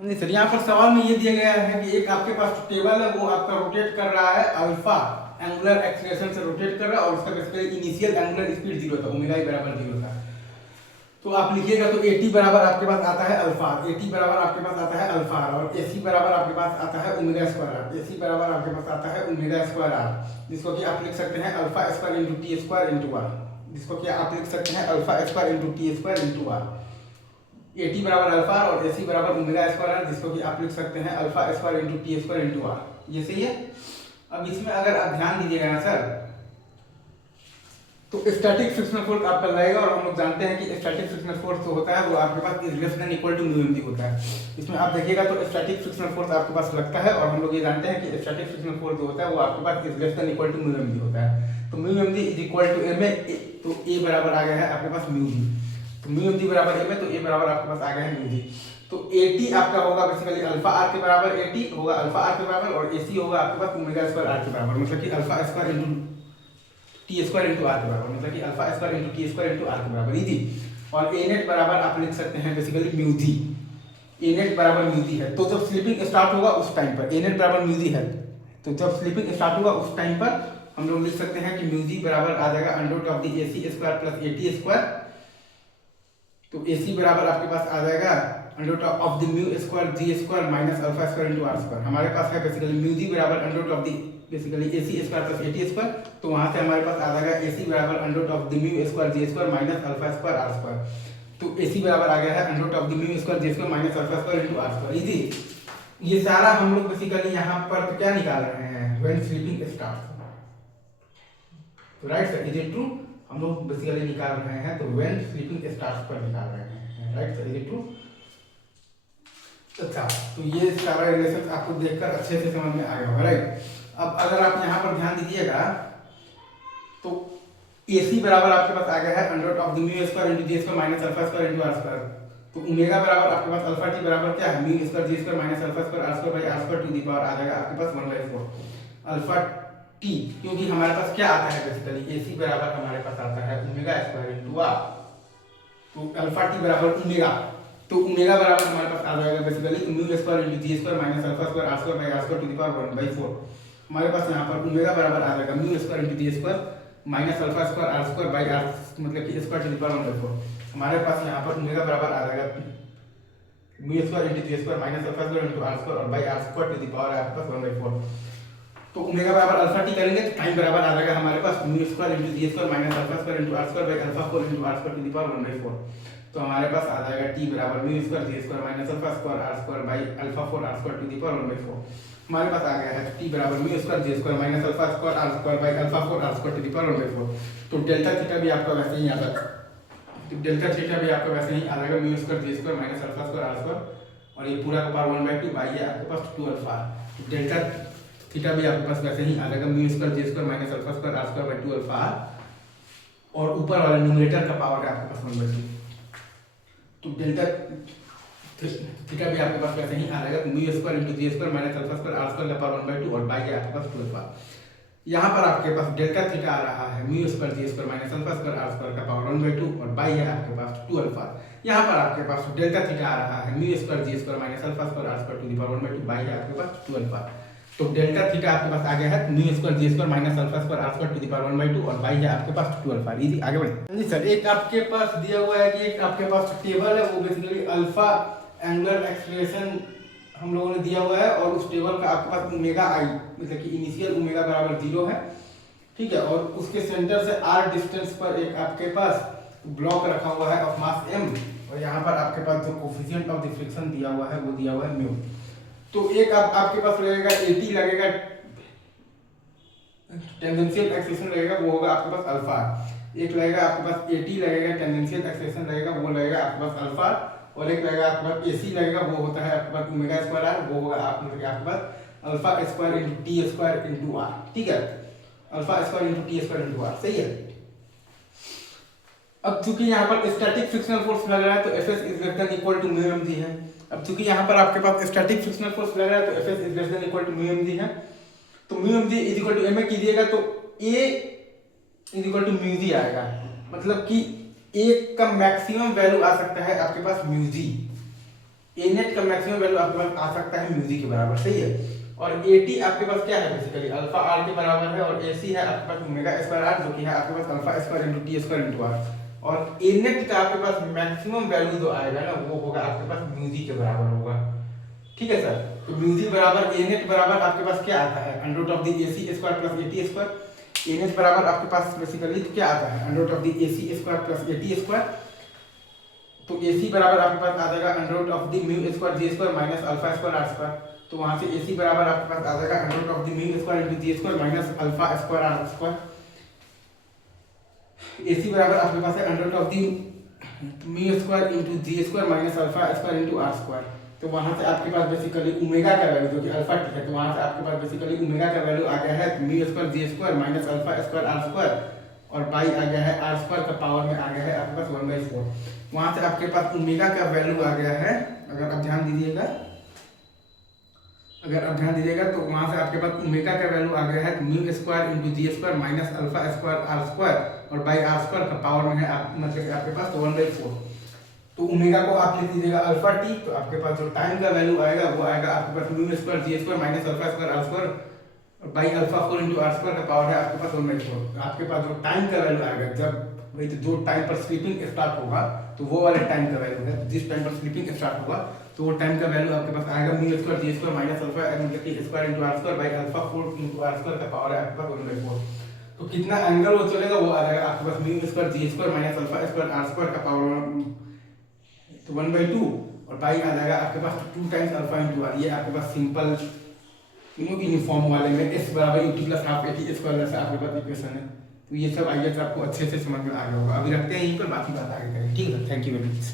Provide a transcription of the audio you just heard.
नहीं सर, यहाँ पर सवाल में ये दिया गया है कि एक आपके पास टेबल है, वो आपका रोटेट कर रहा है अल्फा एंगुलर एक्सीलरेशन से रोटेट कर रहा है और उसका बेसिकली इनिशियल एंगुलर स्पीड 0 था, ओमेगा बराबर 0 था। तो आप लिखिएगा तो एटी बराबर आपके पास आता है अल्फा, एटी बराबर आपके पास आता है अल्फा और एसी बराबर आपके पास आता है ओमेगा स्क्वायर आर, एसी बराबर आपके पास आता है ओमेगा स्क्वायर आर, जिसको कि आप लिख सकते हैं alpha square into T square into R, जिसको कि आप लिख सकते हैं alpha square into T square into R. AT बराबर अल्फा और एसी बराबर ओमेगा स्क्वायर आर, जिसको कि आप लिख सकते हैं alpha square into T square into R. ये सही है। अब इसमें अगर आप ध्यान दीजिएगा ना सर, तो स्टैटिक फ्रिक्शनल फोर्स आपका लगेगा और हम लोग जानते हैं कि स्टैटिक फ्रिक्शनल फोर्स जो होता है वो आपके पास is less than equal to mu M G होता है। इसमें आप देखिएगा तो स्टैटिक फ्रिक्शनल फोर्स आपके पास लगता है और हम लोग ये जानते हैं कि स्टैटिक फ्रिक्शनल फोर्स जो होता है वो आपके पास is less than equal to mu M G होता है। तो mu M G is equal to M A, तो ए बराबर आ गया है आपके पास म्यू जी, तो म्यू एम जी बराबर एम ए, तो ए बराबर आपके पास आ गया है म्यू जी। तो एटी आपका होगा बेसिकली अल्फा आर के बराबर, एटी होगा अल्फा आर के बराबर और एसी होगा आपके पास ओमेगा स्क्वायर आर के बराबर, मतलब कि alpha square into T square into R के बराबर, मतलब कि alpha square into T square into R के बराबर इजी। और ए नेट बराबर आप लिख सकते हैं बेसिकली म्यू जी, ए नेट बराबर म्यू जी है। तो जब स्लीपिंग स्टार्ट होगा उस टाइम पर ए नेट बराबर म्यू जी है, तो जब स्लीपिंग स्टार्ट होगा उस टाइम पर हम लोग लिख सकते हैं कि म्यू जी बराबर आ जाएगा under root of the AC square plus AT square. तो एसी बराबर आपके पास आ जाएगा under root of the mu square G square minus alpha square into R square. हमारे पास है बेसिकली म्यू जी बराबर under root of the basically AC square plus AT square, तो वहां से हमारे पास आ जाएगा एसी बराबर under root of the mu square G square minus alpha square R square. तो एसी बराबर आ गया है under root of the mu square G square minus alpha square into R square easy. ये सारा हम लोग बेसिकली यहाँ पर तो क्या निकाल रहे हैं, व्हेन स्लीपिंग स्टार्ट्स, तो right sir, is it true? हम लोग बेसिकली निकाल रहे हैं तो व्हेन स्लीपिंग स्टार्ट्स पर निकाल रहे हैं, right sir, is it true? अच्छा, तो ये सारा रिलेशन आपको देखकर अच्छे से समझ में आ गया, राइट। अब अगर आप यहाँ पर ध्यान दीजिएगा तो AC बराबर आपके पास आ गया है under root of the mu square into G square minus alpha square into R square. तो ओमेगा बराबर आपके पास अल्फा टी बराबर क्या है, mu square G square minus alpha square R square by R square to the power आ जाएगा आपके पास 1/4 अल्फा टी, क्योंकि हमारे पास क्या आता है बेसिकली AC बराबर हमारे पास आता है ओमेगा स्क्वायर इंटू आर, तो अल्फा टी बराबर ओमेगा, तो ओमेगा बराबर हमारे पास आ जाएगा basically mu square into G square minus alpha square R square by R square to the power 1/4। हमारे पास यहाँ पर ओमेगा बराबर आ जाएगा mu square into G square minus alpha square R square by R, मतलब कि स्क्वायर टू द पावर 1/4। हमारे पास यहाँ पर ओमेगा बराबर आ जाएगा mu square into G square minus alpha square into R square और by R square to the power आपके पास 1/4। तो ओमेगा बराबर अल्फा टी करेंगे तो टाइम बराबर आ जाएगा हमारे पास mu square into G square minus alpha square into R square by alpha 4 into R square to the power 1/4। तो हमारे पास आ जाएगा टी बराबर mu square G square minus alpha square R square by alpha 4 R square to the power 1/4। हमारे पास आ गया है टी बराबर mu square G square minus alpha square R square by alpha 4 R square to the power 1/4। तो delta theta भी आपका वैसे ही आ जाएगा, तो डेल्टा थीटा भी आपका वैसे ही आ जाएगा mu square G square minus alpha square R square और ये पूरा का पावर 1/2 बाई है आपके पास 2 अल्फा। तो डेल्टा थीटा भी आपके पास वैसे ही आ जाएगा mu square G square minus alpha square R square by 2 alpha और ऊपर वाला न्यूमरेटर का पावर है आपके पास 1/2। तो डेल्टा थीटा भी आपके पास वैसे ही आ जाएगा mu square into G square minus alpha square R square का पावर 1/2 और बाई है आपके पास 2 अल्फा। यहाँ पर आपके पास डेल्टा थीटा आ रहा है mu square G square minus alpha square R square का पावर 1/2 और बाई है आपके पास 2 अल्फा। यहाँ पर आपके पास डेल्टा थीटा आ रहा है mu square G square minus alpha square R square to the power 1/2 by है आपके पास 2 अल्फा। तो डेल्टा थीटा आपके पास आ गया है mu square G square minus alpha square R square to the power 1/2 और बाई है आपके पास 2 अल्फा। इजी, आगे बढ़े जी सर। एक आपके पास दिया हुआ है कि एक आपके पास टेबल है, वो बेसिकली अल्फा एंगुलर एक्सीलरेशन हम लोगों ने दिया हुआ है और उस टेबल का आपके पास ओमेगा आई मतलब कि इनिशियल ओमेगा बराबर 0 है, ठीक है, और उसके सेंटर से r डिस्टेंस पर एक आपके पास ब्लॉक रखा हुआ है ऑफ मास m और यहाँ पर आपके पास जो कोफिशिएंट ऑफ द फ्रिक्शन दिया हुआ है वो दिया हुआ है म्यू। तो एक आपके पास लगेगा 80 लगेगा टेंजेंशियल एक्सेलेरेशन लगेगा, वो होगा आपके पास अल्फा। एक लगेगा आपके पास 80 लगेगा टेंजेंशियल एक्सेलेरेशन लगेगा, वो लगेगा आपके पास अल्फा। और एक लगेगा आपके पास AC लगेगा, वो होता है आपके पास ओमेगा स्क्वायर आर, वो होगा आपके पास alpha square into T square into R, ठीक है, alpha square into T square into R, सही है। अब चूंकि यहाँ पर स्टैटिक फ्रिक्शनल फोर्स लग रहा है तो Fs is less than equal to mu mg है। अब चूंकि यहाँ पर आपके पास स्टैटिक फ्रिक्शनल फोर्स लग रहा है तो Fs is less than equal to mu mg है। तो mu mg is equal to ma कीजिएगा तो A is equal to mu g आएगा, मतलब कि A का मैक्सिमम वैल्यू आ सकता है आपके पास म्यू g। ए नेट का मैक्सिमम वैल्यू आपके पास आ सकता है म्यू जी के बराबर, सही है। और ए टी आपके पास क्या है बेसिकली अल्फा आर के बराबर है, और ए सी है आपके पास ओमेगा स्क्वायर आर, जो कि है आपके पास alpha square into T square into R. और ए नेट का आपके पास मैक्सिमम वैल्यू जो आएगा ना वो होगा आपके पास म्यू जी के बराबर होगा, ठीक है सर। तो म्यू जी बराबर ए नेट बराबर आपके पास क्या आता है under root of the A C square plus A T square. A net बराबर आपके पास बेसिकली क्या आता है under root of the A C square plus A T square. तो ए सी बराबर आपके पास आ जाएगा under root of the mu square G square minus alpha square R square. तो वहां से ए सी बराबर आपके पास आ जाएगा under root of the mu square into G square minus alpha square R square. A C बराबर आपके पास है under root of the mu square into G square minus alpha square into R square. तो वहां से आपके पास basically omega का वैल्यू जो कि अल्फा टी है, तो वहां से आपके पास बेसिकली ओमेगा का वैल्यू आ गया है mu square G square minus alpha square R square, और बाई आ गया है आर स्क्वायर का पावर में आ गया है आपके पास 1/4। वहां से आपके पास ओमेगा का वैल्यू आ गया है, अगर आप ध्यान दीजिएगा तो वहां से आपके पास ओमेगा का वैल्यू आ गया है mu square into G square minus alpha square R square, और बाई आर स्क्वायर का पावर में है आप मतलब आपके पास 1/4। तो ओमेगा को आप लिख दीजिएगा अल्फा टी, तो आपके पास जो टाइम का वैल्यू आएगा वो आएगा आपके पास mu square G square minus alpha square R square by alpha 4 into R square का पावर है आपके पास 1/4। आपके पास जो टाइम का वैल्यू आएगा जब वही जो टाइम पर स्लीपिंग स्टार्ट होगा तो वो वाले टाइम का वैल्यू है, जिस टाइम पर स्लीपिंग स्टार्ट होगा तो वो टाइम का वैल्यू आपके पास आएगा mu square G square minus alpha square into R square by alpha 4 into R square का पावर है आपके पास 1/4। तो कितना एंगल वो चलेगा वो आ जाएगा आपके पास mu square G square minus alpha square R square का पावर तो 1/2, और बाई आ जाएगा आपके पास 2 टाइम्स अल्फा इंटू आर। ये आपके पास सिंपल यूनिफॉर्म वाले में एस बराबर U T plus half A T square जैसा आपके पास इक्वेशन है। तो ये सब आइए आपको अच्छे से समझ में आ गया होगा। अभी रखते हैं यहीं पर, बाकी बात आगे करेंगे, ठीक है। Thank you very much.